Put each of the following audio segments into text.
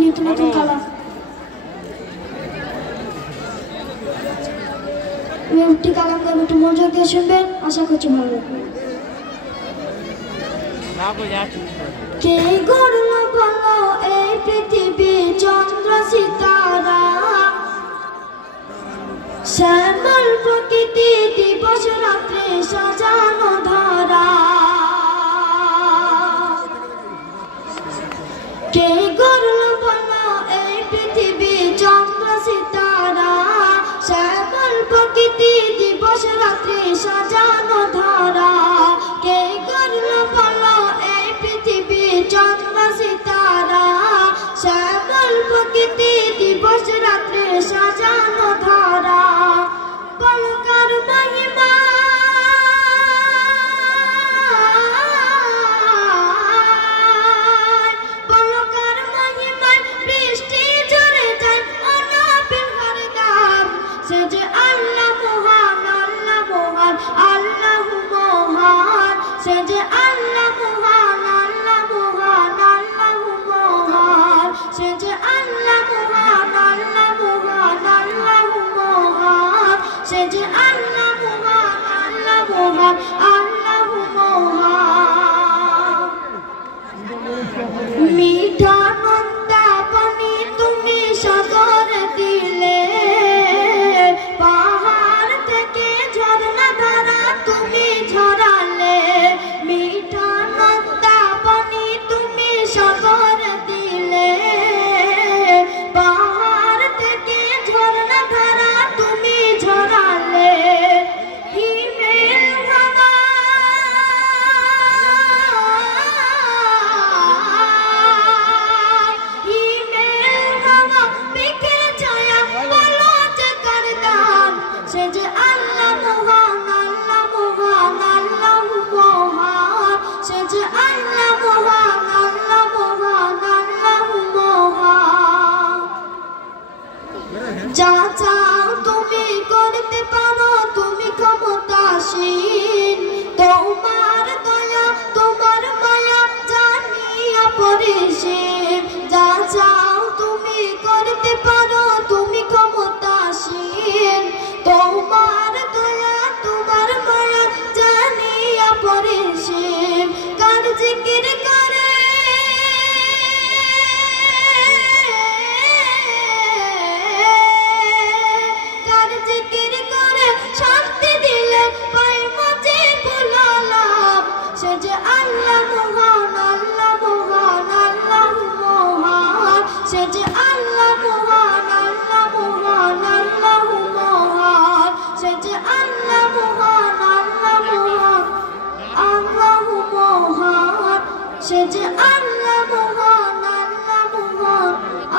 নিত্য নতুন কালাম একটি কালাম গান একটু মনোযোগ দিয়ে শুনবেন, আশা করছি ভালো লাগবে। কে গড়ল ভালো এই পৃথিবী চন্দ্র সিতারা, শ্যামল প্রকৃতি দিবস রাত্রে সাজানো ধরা। কে গড়ল ভালো এই পৃথিবী চন্দ্র সিতারা, শ্যামল প্রকৃতি দিবস রাত্রে সাজানো ধরা। কে গড়ল ভালো এই পৃথিবী চন্দ্র সিতারা, শ্যামল প্রকৃতি দিবস রাত্রে সাজানো ধরা। বলকার মহিমা মিঠা নন্দা পানি তুমি সাগর দিলে, পাহাড় থেকে ঝর্ণা ধারা তুমি ঝরালে। মিঠা নন্দা পানি তুমি সাগর দিলে, পাহাড় থেকে ঝর্ণা ধারা তুমি ঝরালে। সে যে আল্লাহ মহান, আল্লাহ মহান, আল্লাহ মহান। সে যে আল্লাহ মহান, আল্লাহ মহান, আল্লাহ মহান। যা চাও তুমি করতে পারো, তুমি ক্ষমতাসীন। তোমার দয়া তোমার মায়া জানি অপরিসীম। যা চাও তুমি করতে পারো, তুমি ক্ষমতাসীন। তোমার দয়া তোমার মায়া জানি অপরিসীম। কার জিকির করে কার জিকির করে শান্তি দিলে পাই মাঝে ভুলালাম। সে যে আল্লাহ মহান, আল্লাহ মহান, আল্লাহ মহান। সে যে আল্লাহ মহান, আল্লাহ মহান, আল্লাহ মহান। সে যে আল্লাহ মহান, আল্লাহ মহান, আল্লাহ মহান। সে যে আল্লাহ মহান, আল্লাহ মহান,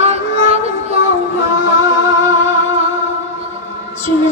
আল্লাহ মহান। শুনে